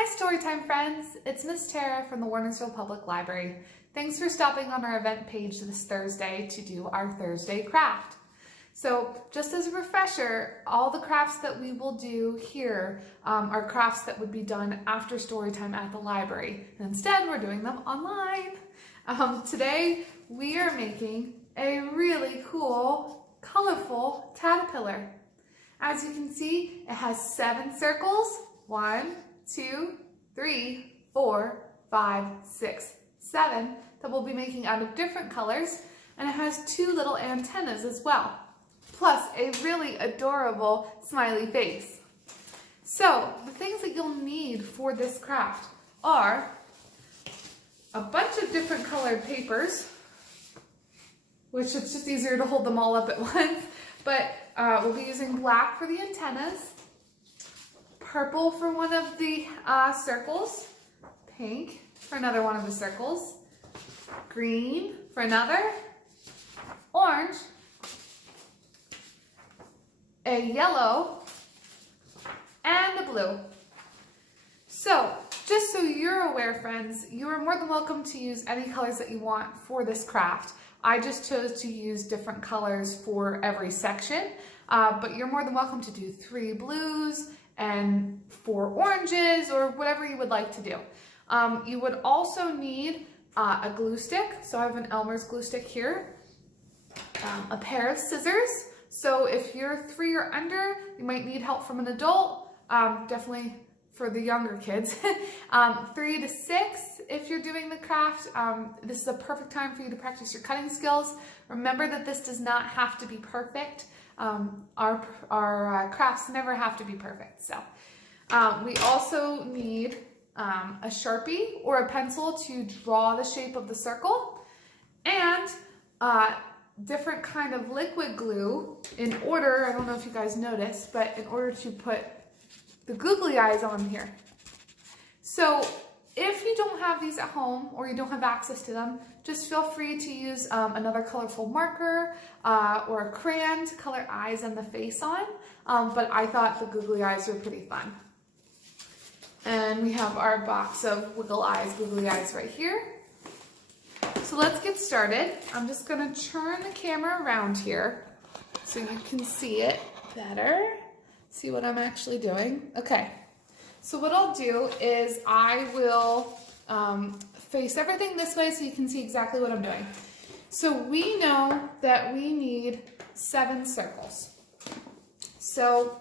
Hi Storytime friends, it's Miss Tara from the Warrensville Public Library. Thanks for stopping on our event page this Thursday to do our Thursday craft. So just as a refresher, all the crafts that we will do here are crafts that would be done after Storytime at the library. And instead, we're doing them online. Today, we are making a really cool, colorful caterpillar. As you can see, it has 7 circles. 1, 2, 3, 4, 5, 6, 7 that we'll be making out of different colors, and it has 2 little antennas as well, plus a really adorable smiley face. So the things that you'll need for this craft are a bunch of different colored papers, which it's just easier to hold them all up at once, but we'll be using black for the antennas, purple for one of the circles, pink for another one of the circles, green for another, orange, a yellow, and a blue. So, just so you're aware, friends, you are more than welcome to use any colors that you want for this craft. I just chose to use different colors for every section, but you're more than welcome to do 3 blues and 4 oranges, or whatever you would like to do. You would also need a glue stick. So I have an Elmer's glue stick here, a pair of scissors. So if you're 3 or under, you might need help from an adult, definitely for the younger kids. 3 to 6 if you're doing the craft. This is a perfect time for you to practice your cutting skills. Remember that this does not have to be perfect. Our crafts never have to be perfect. So we also need a Sharpie or a pencil to draw the shape of the circle, and different kind of liquid glue in order, I don't know if you guys noticed, but in order to put the googly eyes on here. So if you don't have these at home or you don't have access to them, just feel free to use another colorful marker or a crayon to color eyes and the face on. But I thought the googly eyes were pretty fun. And we have our box of wiggle eyes, googly eyes right here. So let's get started. I'm just going to turn the camera around here so you can see it better. See what I'm actually doing. Okay. So what I'll do is I will face everything this way so you can see exactly what I'm doing. So we know that we need 7 circles. So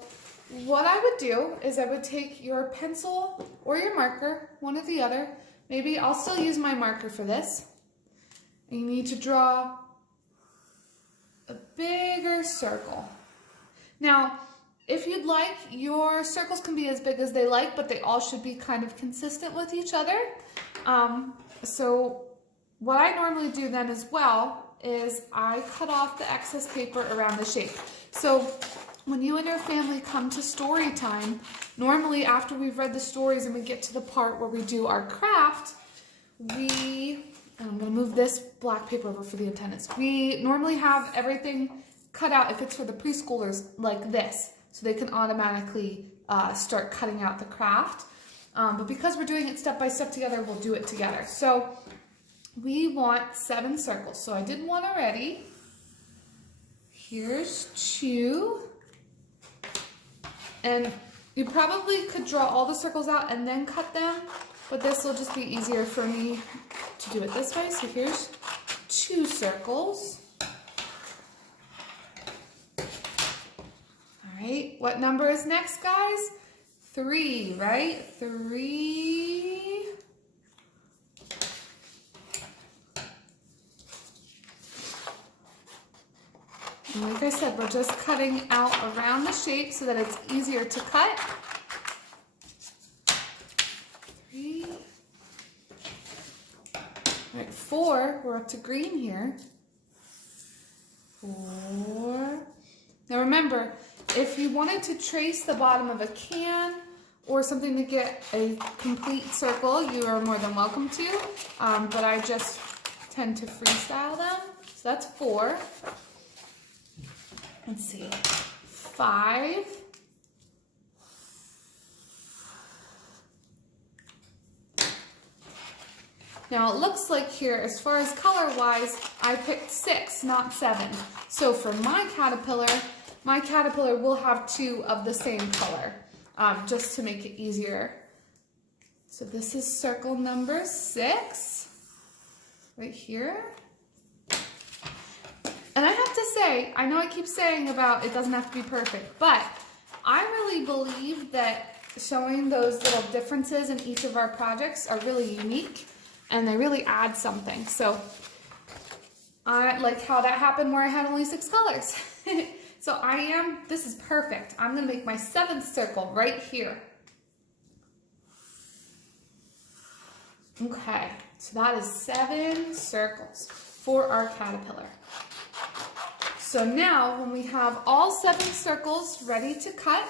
what I would do is I would take your pencil or your marker, one or the other. Maybe I'll still use my marker for this. And you need to draw a bigger circle. Now, if you'd like, your circles can be as big as they like, but they all should be kind of consistent with each other. So what I normally do then as well is I cut off the excess paper around the shape. So when you and your family come to story time, normally after we've read the stories and we get to the part where we do our craft, I'm going to move this black paper over for the antennas. We normally have everything cut out, if it's for the preschoolers, like this, so they can automatically start cutting out the craft. But because we're doing it step by step together, we'll do it together. So we want 7 circles. So I did 1 already. Here's 2. And you probably could draw all the circles out and then cut them, but this will just be easier for me to do it this way. So here's 2 circles. All right, what number is next, guys? 3, right? 3. And like I said, we're just cutting out around the shape so that it's easier to cut. 3. All right, 4. We're up to green here. 4. Now remember, if you wanted to trace the bottom of a can or something to get a complete circle, you are more than welcome to, but I just tend to freestyle them. So that's 4. Let's see, 5, Now it looks like here, as far as color-wise, I picked 6, not 7. So for my caterpillar will have 2 of the same color, just to make it easier. So this is circle number 6, right here. And I have to say, I know I keep saying about it doesn't have to be perfect, but I really believe that showing those little differences in each of our projects are really unique and they really add something. So I like how that happened where I had only 6 colors. So this is perfect. I'm gonna make my 7th circle right here. Okay, so that is 7 circles for our caterpillar. So now when we have all 7 circles ready to cut,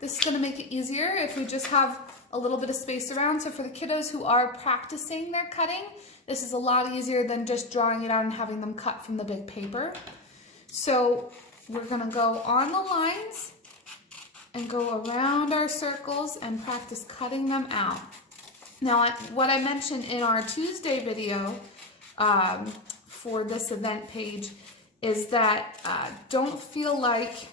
this is going to make it easier if we just have a little bit of space around. So for the kiddos who are practicing their cutting, this is a lot easier than just drawing it out and having them cut from the big paper. So we're going to go on the lines and go around our circles and practice cutting them out. Now, what I mentioned in our Tuesday video for this event page is that don't feel like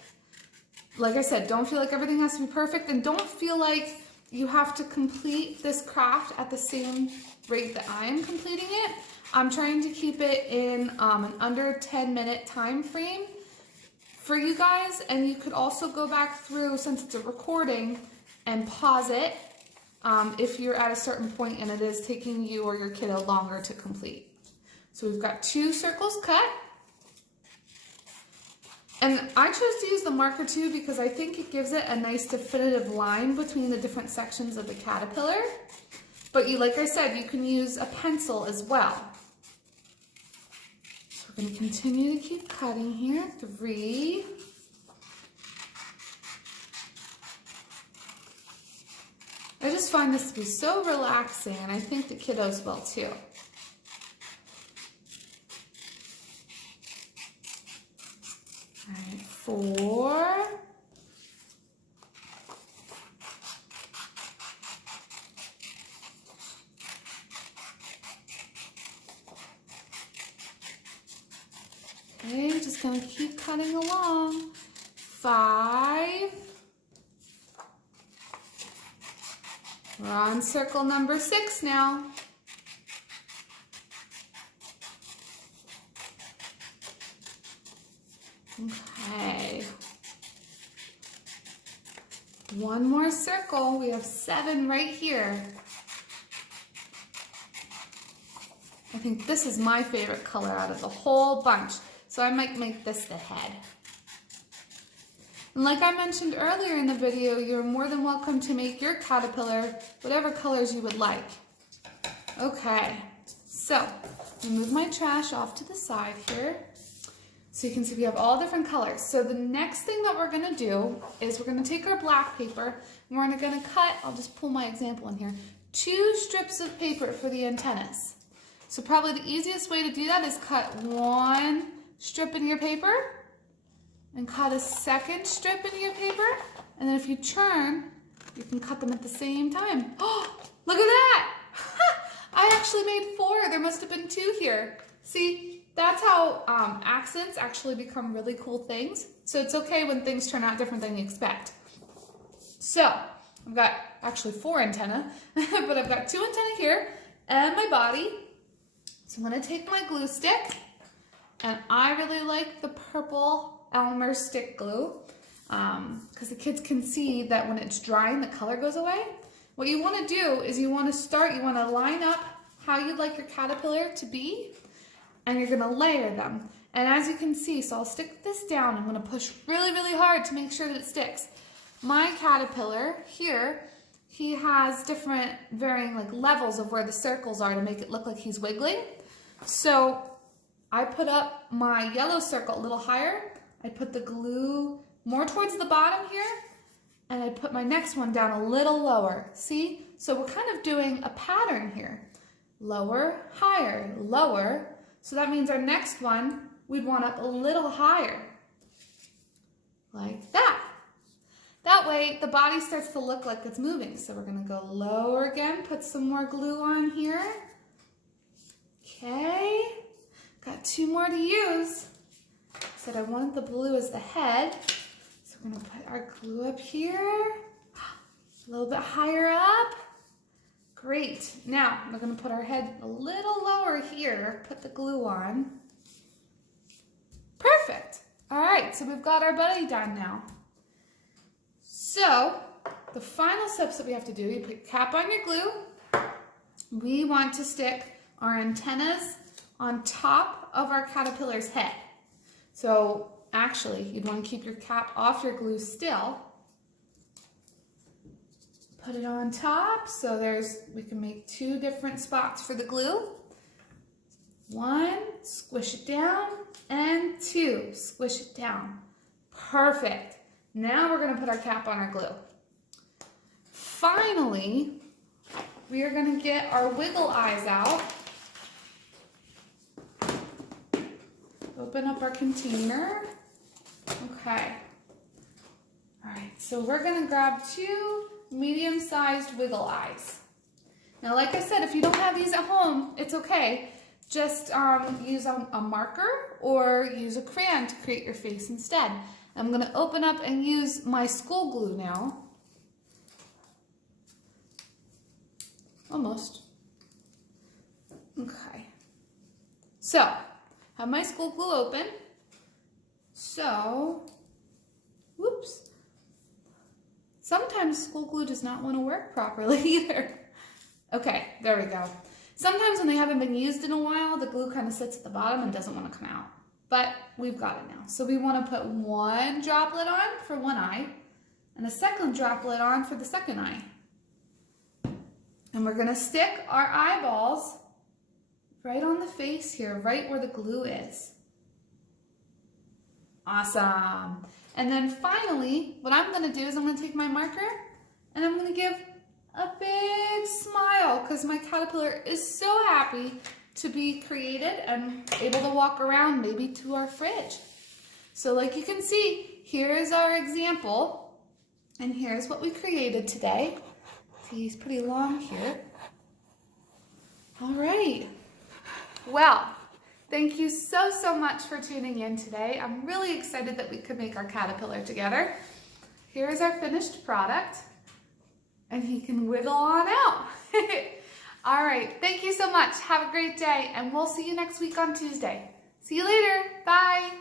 I said, don't feel like everything has to be perfect, and don't feel like you have to complete this craft at the same rate that I am completing it. I'm trying to keep it in an under 10-minute time frame for you guys, and you could also go back through, since it's a recording, and pause it if you're at a certain point and it is taking you or your kiddo longer to complete. So we've got 2 circles cut. And I chose to use the marker too because I think it gives it a nice definitive line between the different sections of the caterpillar. But like I said, you can use a pencil as well. So we're going to continue to keep cutting here. 3. I just find this to be so relaxing, and I think the kiddos will too. All right, 4. Okay, just gonna keep cutting along. 5. We're on circle number 6 now. Okay. 1 more circle. We have 7 right here. I think this is my favorite color out of the whole bunch, so I might make this the head. And like I mentioned earlier in the video, you're more than welcome to make your caterpillar whatever colors you would like. Okay, so I move my trash off to the side here. So you can see we have all different colors. So the next thing that we're gonna do is we're gonna take our black paper and we're gonna cut, I'll just pull my example in here, 2 strips of paper for the antennas. So probably the easiest way to do that is cut 1 strip in your paper and cut a 2nd strip in your paper. And then if you turn, you can cut them at the same time. Oh, look at that! I actually made 4. There must have been 2 here. See? That's how accents actually become really cool things. So it's okay when things turn out different than you expect. So I've got actually 4 antennae, but I've got 2 antennae here and my body. So I'm gonna take my glue stick, and I really like the purple Elmer stick glue because the kids can see that when it's drying, the color goes away. What you wanna do is you wanna line up how you'd like your caterpillar to be, and you're gonna layer them. And as you can see, so I'll stick this down. I'm gonna push really, really hard to make sure that it sticks. My caterpillar here, he has different varying levels of where the circles are to make it look like he's wiggling. So I put up my yellow circle a little higher. I put the glue more towards the bottom here, and I put my next one down a little lower. See? So we're kind of doing a pattern here. Lower, higher, lower. So that means our next one, we'd want up a little higher, like that. That way, the body starts to look like it's moving. So we're gonna go lower again, put some more glue on here, Okay, got 2 more to use. Said I wanted the blue as the head. So we're gonna put our glue up here, a little bit higher up. Great, now we're gonna put our head a little lower here, put the glue on. Perfect. All right, so we've got our belly done now. So the final steps that we have to do, you put cap on your glue. We want to stick our antennas on top of our caterpillar's head. So actually, you'd want to keep your cap off your glue still. Put it on top, so we can make 2 different spots for the glue. 1, squish it down, and 2, squish it down. Perfect. Now we're gonna put our cap on our glue. Finally, we are gonna get our wiggle eyes out. Open up our container. Okay. All right, so we're gonna grab 2 medium-sized wiggle eyes. Now, like I said, if you don't have these at home, it's okay. Just use a marker or use a crayon to create your face instead. I'm gonna open up and use my school glue now. Almost. Okay. So, have my school glue open. So, whoops. Sometimes school glue does not want to work properly either. Okay, there we go. Sometimes when they haven't been used in a while, the glue kind of sits at the bottom and doesn't want to come out. But we've got it now. So we want to put 1 droplet on for one eye and a second droplet on for the second eye. And we're going to stick our eyeballs right on the face here, right where the glue is. Awesome. And then finally, what I'm going to do is I'm going to take my marker and I'm going to give a big smile because my caterpillar is so happy to be created and able to walk around maybe to our fridge. So like you can see, here is our example and here's what we created today. See, he's pretty long here. All right. Well, thank you so much for tuning in today. I'm really excited that we could make our caterpillar together. Here is our finished product. And he can wiggle on out. All right, thank you so much. Have a great day, and we'll see you next week on Tuesday. See you later. Bye.